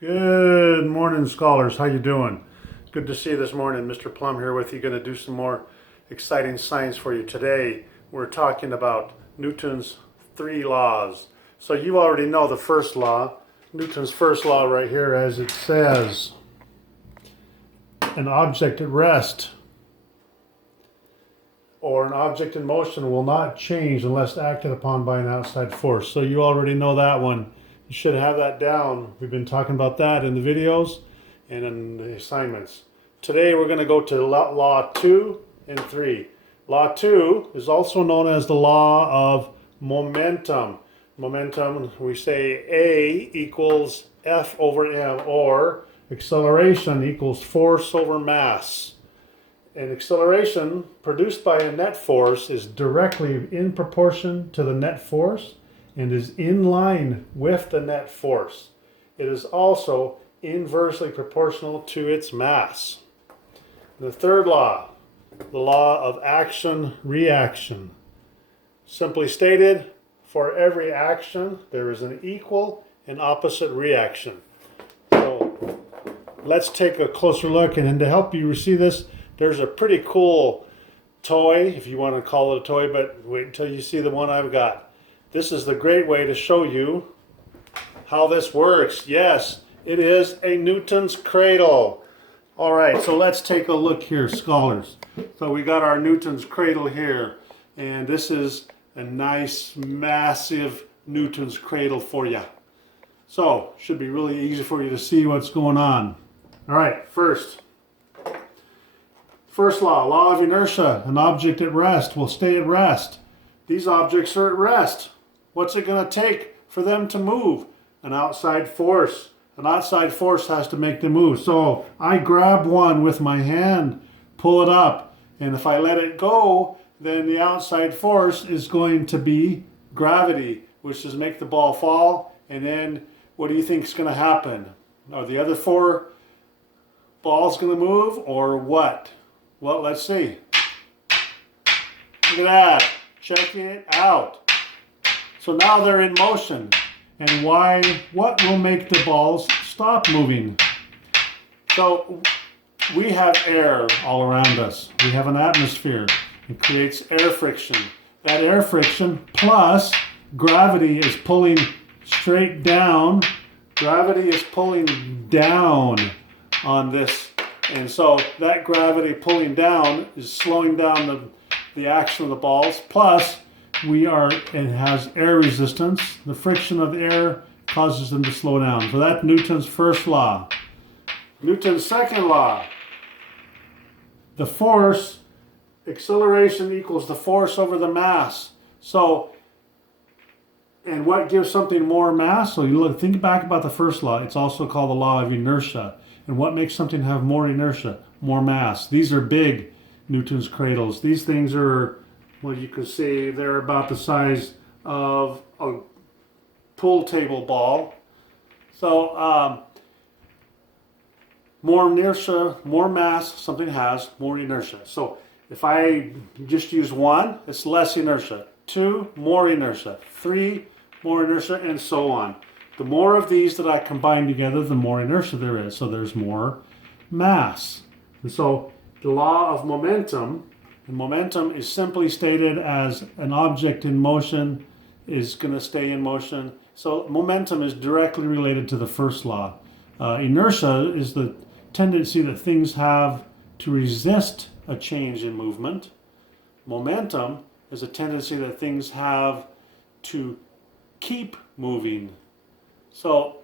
Good morning, scholars. How you doing? Good to see you this morning. Mr. Plum here with you. Going to do some more exciting science for you. Today, we're talking about Newton's three laws. So you already know the first law, Newton's first law right here, as it says, an object at rest or an object in motion will not change unless acted upon by an outside force. So you already know that one. You should have that down. We've been talking about that in the videos and in the assignments. Today we're going to go to Law 2 and 3. Law 2 is also known as the law of momentum. Momentum, we say A equals F over M, or acceleration equals force over mass. And acceleration produced by a net force is directly in proportion to the net force and is in line with the net force. It is also inversely proportional to its mass. The third law, the law of action-reaction. Simply stated, for every action, there is an equal and opposite reaction. So let's take a closer look, and to help you see this, there's a pretty cool toy, if you want to call it a toy, but wait until you see the one I've got. This is the great way to show you how this works. Yes, it is a Newton's cradle. All right, so let's take a look here, scholars. So we got our Newton's cradle here, and this is a nice, massive Newton's cradle for you. So, should be really easy for you to see what's going on. All right, first law, law of inertia. An object at rest will stay at rest. These objects are at rest. What's it going to take for them to move? An outside force. An outside force has to make them move. So I grab one with my hand, pull it up, and if I let it go, then the outside force is going to be gravity, which is make the ball fall, and then what do you think is going to happen? Are the other four balls going to move, or what? Well, let's see. Look at that. Check it out. So now they're in motion. And what will make the balls stop moving? So we have air all around us. We have an atmosphere. It creates air friction. That air friction plus gravity is pulling straight down. Gravity is pulling down on this. And so that gravity pulling down is slowing down the action of the balls. Plus, it has air resistance. The friction of the air causes them to slow down. So that's Newton's first law. Newton's second law. The force, acceleration equals the force over the mass. So, and what gives something more mass? So you think back about the first law. It's also called the law of inertia. And what makes something have more inertia? More mass. These are big Newton's cradles. These things are, well, you can see they're about the size of a pool table ball. So more inertia, more mass something has, more inertia. So if I just use one, it's less inertia. 2, more inertia. 3, more inertia, and so on. The more of these that I combine together, the more inertia there is. So there's more mass. And so the law of momentum, and momentum is simply stated as an object in motion is going to stay in motion. So momentum is directly related to the first law. Inertia is the tendency that things have to resist a change in movement. Momentum is a tendency that things have to keep moving. So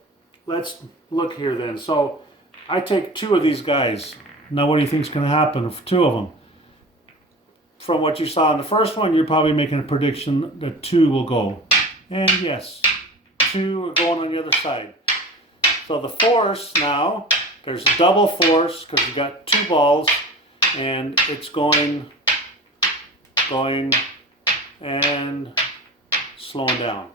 let's look here then. So I take 2 of these guys. Now what do you think is going to happen for 2 of them? From what you saw in the first one, you're probably making a prediction that 2 will go. And yes, 2 are going on the other side. So the force now, there's a double force because you've got 2 balls and it's going, and slowing down.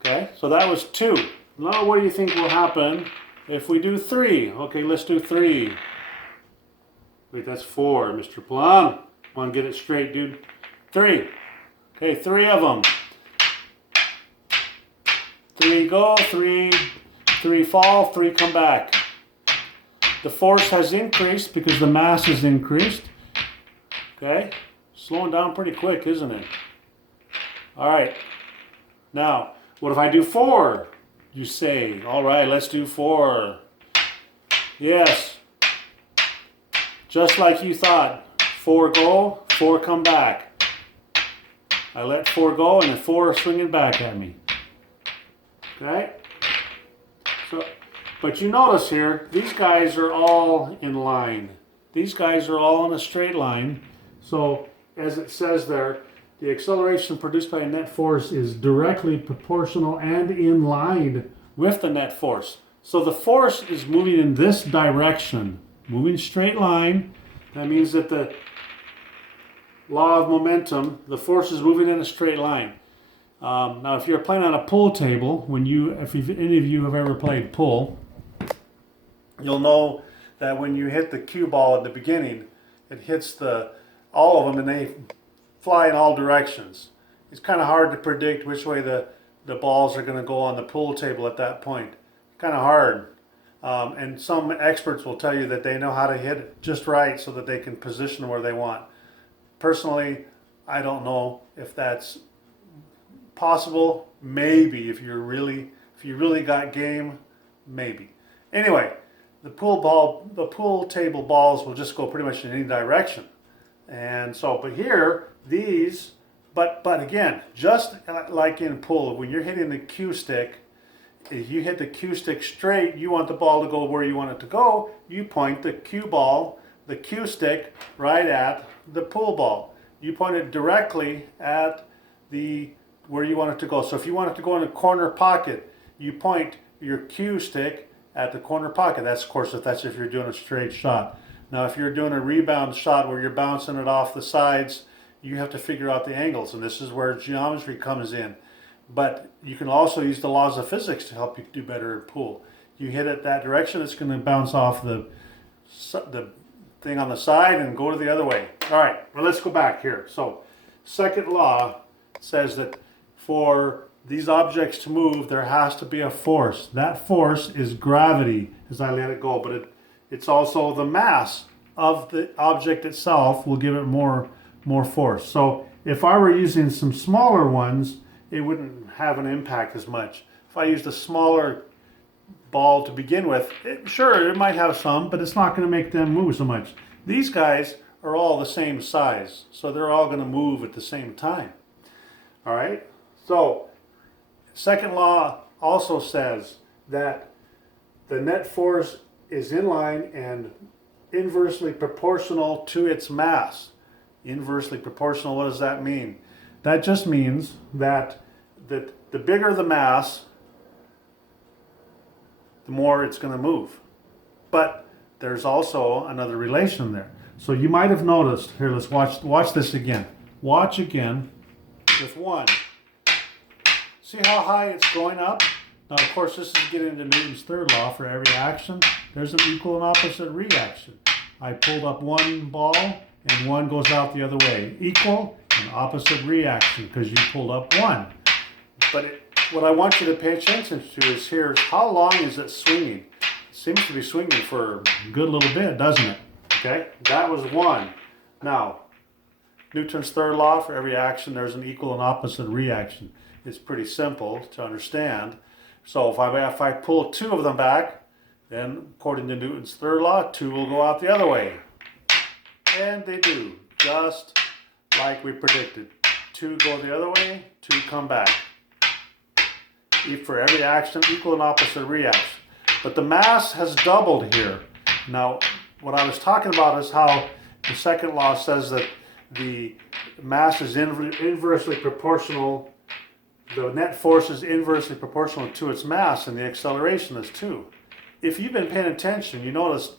Okay, so that was 2. Now what do you think will happen if we do 3? Okay, let's do 3. Wait, that's 4, Mr. Plum. Come on, get it straight, dude. 3. Okay, 3 of them. 3 go, 3, 3 fall, 3 come back. The force has increased because the mass has increased. Okay? Slowing down pretty quick, isn't it? All right. Now, what if I do 4? You say, all right, let's do 4. Yes. Just like you thought. 4 go, 4 come back. I let 4 go and the 4 are swinging back at me. Okay? So, but you notice here, these guys are all in line. These guys are all in a straight line. So, as it says there, the acceleration produced by a net force is directly proportional and in line with the net force. So the force is moving in this direction, moving straight line. That means that the law of momentum, the force is moving in a straight line. Now, if you're playing on a pool table, if any of you have ever played pool, you'll know that when you hit the cue ball at the beginning, it hits all of them and they fly in all directions. It's kind of hard to predict which way the balls are going to go on the pool table at that point. Kind of hard. And some experts will tell you that they know how to hit it just right so that they can position where they want. Personally, I don't know if that's possible. Maybe if you really got game, maybe. Anyway, the pool table balls will just go pretty much in any direction. And so, but here, but again, just like in pool, when you're hitting the cue stick, if you hit the cue stick straight, you want the ball to go where you want it to go, you point the cue stick right at the pool ball. You point it directly at where you want it to go. So if you want it to go in a corner pocket, you point your cue stick at the corner pocket. That's, of course, if you're doing a straight shot. Now, if you're doing a rebound shot where you're bouncing it off the sides, you have to figure out the angles, and this is where geometry comes in. But you can also use the laws of physics to help you do better in pool. You hit it that direction, it's going to bounce off the thing on the side and go to the other way. All right, well, let's go back here. So, second law says that for these objects to move, there has to be a force. That force is gravity as I let it go, but it's also the mass of the object itself will give it more force. So if I were using some smaller ones, it wouldn't have an impact as much. If I used a smaller ball to begin with, sure, it might have some, but it's not going to make them move so much. These guys are all the same size, so they're all going to move at the same time. All right? So, second law also says that the net force is in line and inversely proportional to its mass. Inversely proportional, what does that mean? That just means that the bigger the mass, the more it's going to move. But there's also another relation there. So you might have noticed, here, let's watch this again. Watch again with 1. See how high it's going up? Now, of course, this is getting into Newton's third law. For every action, there's an equal and opposite reaction. I pulled up one ball, and one goes out the other way. Equal and opposite reaction, because you pulled up one. But what I want you to pay attention to is how long is it swinging? It seems to be swinging for a good little bit, doesn't it? Okay, that was 1. Now, Newton's third law, for every action, there's an equal and opposite reaction. It's pretty simple to understand. So if I pull 2 of them back, then according to Newton's third law, 2 will go out the other way. And they do, just like we predicted. 2 go the other way, 2 come back. For every action, equal and opposite reaction. But the mass has doubled here. Now, what I was talking about is how the second law says that the mass is inversely proportional. The net force is inversely proportional to its mass, and the acceleration is too. If you've been paying attention, you noticed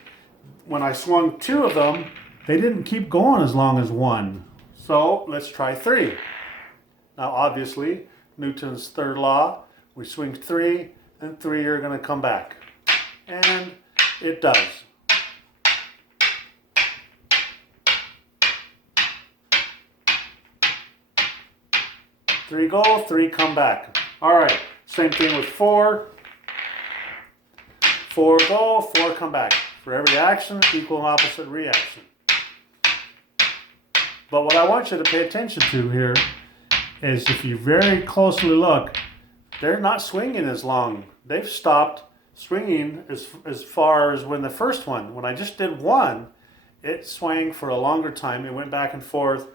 when I swung 2 of them, they didn't keep going as long as 1. So let's try 3. Now obviously, Newton's third law, we swing 3, and 3 are going to come back. And it does. Three go, 3 come back. All right, same thing with 4. 4 go, 4 come back. For every action, equal and opposite reaction. But what I want you to pay attention to here is if you very closely look, they're not swinging as long. They've stopped swinging as far as when the first one, when I just did one, it swung for a longer time. It went back and forth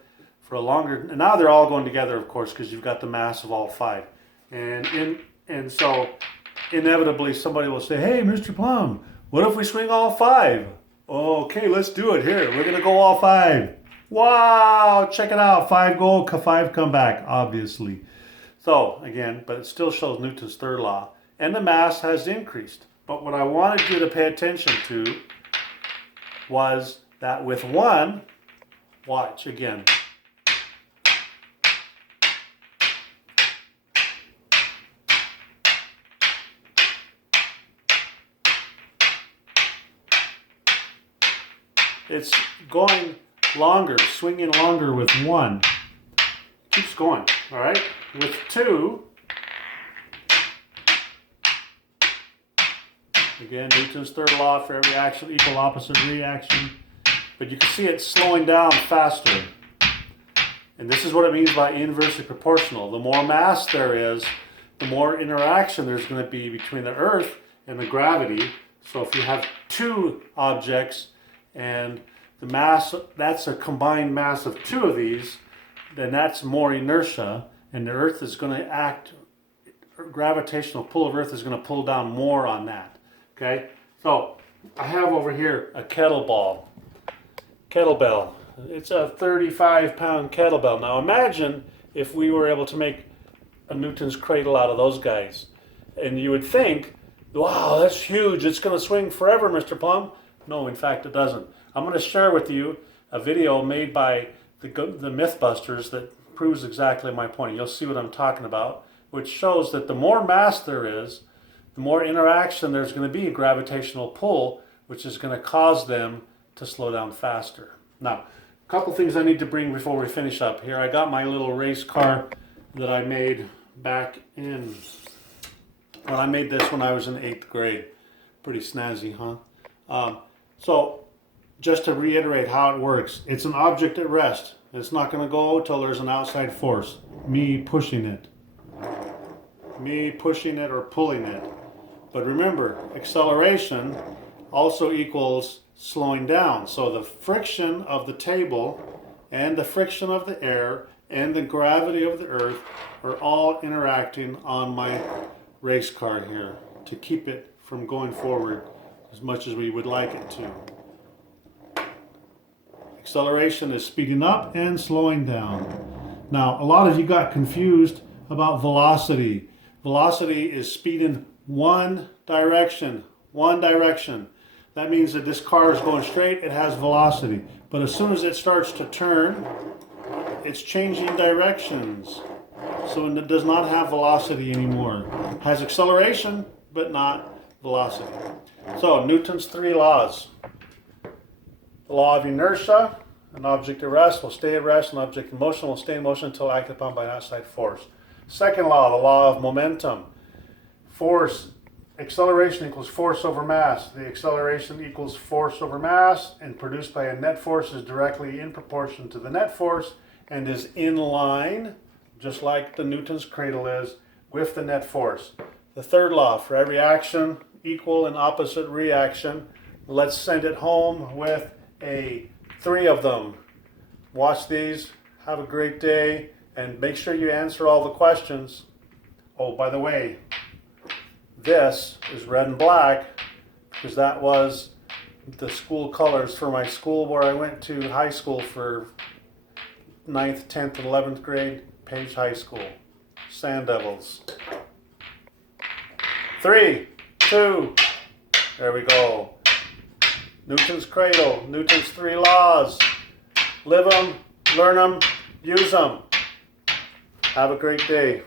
for a longer, and now they're all going together, of course, because you've got the mass of all 5. And so inevitably somebody will say, hey, Mr. Plum, what if we swing all 5? Okay, let's do it here. We're going to go all 5. Wow, check it out. 5 go, 5 come back, obviously. So again, but it still shows Newton's third law. And the mass has increased. But what I wanted you to pay attention to was that with 1, watch again. It's going longer, swinging longer with 1. Keeps going, all right? With 2, again, Newton's third law, for every action, equal opposite reaction. But you can see it slowing down faster. And this is what it means by inversely proportional. The more mass there is, the more interaction there's going to be between the Earth and the gravity. So if you have 2 objects and the mass, that's a combined mass of 2 of these, then that's more inertia, and the Earth is going to act, gravitational pull of Earth is going to pull down more on that. Okay, so I have over here a kettlebell. It's a 35-pound kettlebell. Now imagine if we were able to make a Newton's cradle out of those guys. And you would think, wow, that's huge. It's going to swing forever, Mr. Plum. No, in fact, it doesn't. I'm going to share with you a video made by the Mythbusters that proves exactly my point. You'll see what I'm talking about, which shows that the more mass there is, the more interaction there's going to be, a gravitational pull, which is going to cause them to slow down faster. Now, a couple things I need to bring before we finish up here. I got my little race car that I made back in, well, I made this when I was in 8th grade. Pretty snazzy, huh? So, just to reiterate how it works, it's an object at rest. It's not going to go until there's an outside force, me pushing it or pulling it. But remember, acceleration also equals slowing down. So the friction of the table and the friction of the air and the gravity of the Earth are all interacting on my race car here to keep it from going forward as much as we would like it to. Acceleration is speeding up and slowing down. Now, a lot of you got confused about velocity. Velocity is speeding one direction. That means that this car is going straight, it has velocity. But as soon as it starts to turn, it's changing directions. So it does not have velocity anymore. It has acceleration, but not velocity. So, Newton's 3 laws. The law of inertia, an object at rest will stay at rest, an object in motion will stay in motion until acted upon by an outside force. Second law, the law of momentum. Force, acceleration equals force over mass. The acceleration equals force over mass, and produced by a net force is directly in proportion to the net force and is in line, just like the Newton's cradle is, with the net force. The third law, for every action, equal and opposite reaction. Let's send it home with 3 of them. Watch these, have a great day, and make sure you answer all the questions. Oh, by the way, this is red and black because that was the school colors for my school where I went to high school for 9th, 10th, and 11th grade, Page High School. Sand Devils. 3, 2, there we go. Newton's cradle, Newton's 3 laws. Live them, learn them, use them. Have a great day.